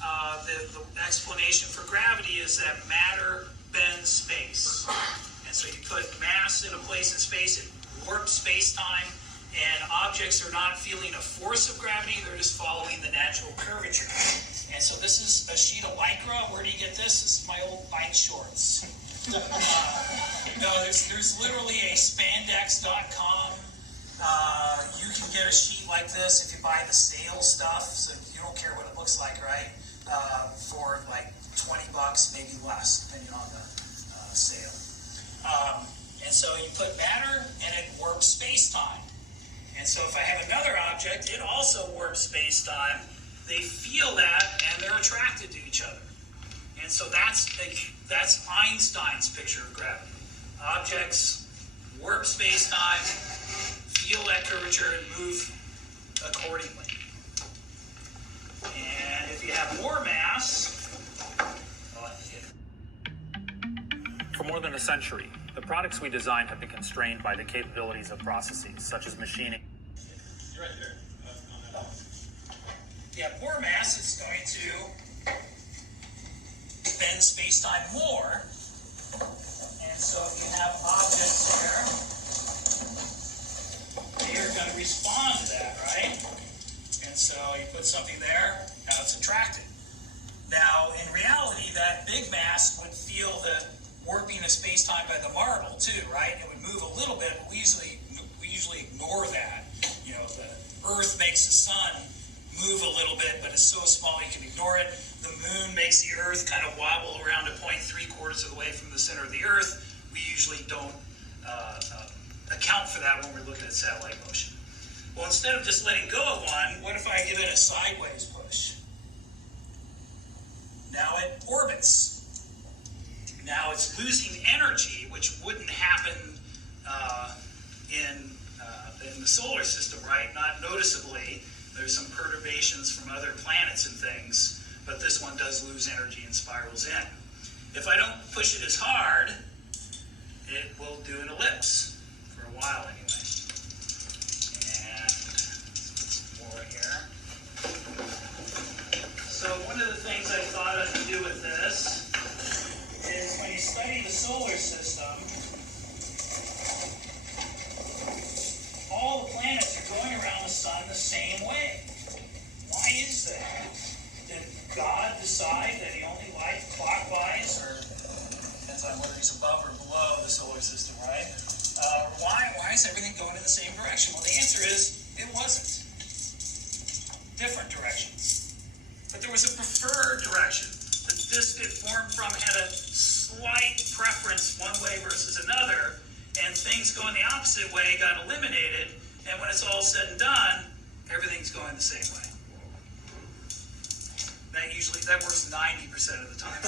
the explanation for gravity is that matter bends space. And so you put mass in a place in space, it warps space-time, and objects are not feeling a force of gravity, they're just following the natural curvature. And so this is a sheet of Lycra. Where do you get this? This is my old bike shorts. No, there's literally a spandex.com. You can get a sheet like this if you buy the sale stuff, so you don't care what it looks like, right? For like $20, maybe less, depending on the sale. And so you put matter, and it warps space-time. And so if I have another object, it also warps space-time. They feel that, and they're attracted to each other. And so that's Einstein's picture of gravity. Objects warp space-time, feel that curvature, and move accordingly. And if you have more mass, for more than a century, the products we design have been constrained by the capabilities of processes, such as machining. You're right there. If you have more mass, it's going to bend space-time more. And so if you have objects there, they're going to respond to that, right? And so you put something there, now it's attracted. Now, in reality, that big mass would feel the warping of space-time by the marble too, right? It would move a little bit, but we usually ignore that. You know, the Earth makes the sun move a little bit, but it's so small you can ignore it. The moon makes the Earth kind of wobble around a point 3/4 of the way from the center of the Earth. We usually don't account for that when we're looking at satellite motion. Well, instead of just letting go of one, what if I give it a sideways push? Now it orbits. Now it's losing energy, which wouldn't happen in the solar system, right? Not noticeably. There's some perturbations from other planets and things, but this one does lose energy and spirals in. If I don't push it as hard, it will do an ellipse for a while anyway. And some more here. So one of the things I thought I could do with this is when you study the solar system, all the planets are going around the sun the same way. Why is that? Did God decide that he only liked clockwise, or depends on whether he's above or below the solar system, right? Why is everything going in the same direction? Well, the answer is it wasn't. Different directions. But there was a preferred direction. The disk it formed from had a slight preference one way versus another, and things going the opposite way got eliminated, and when it's all said and done, everything's going the same way. That works 90% of the time.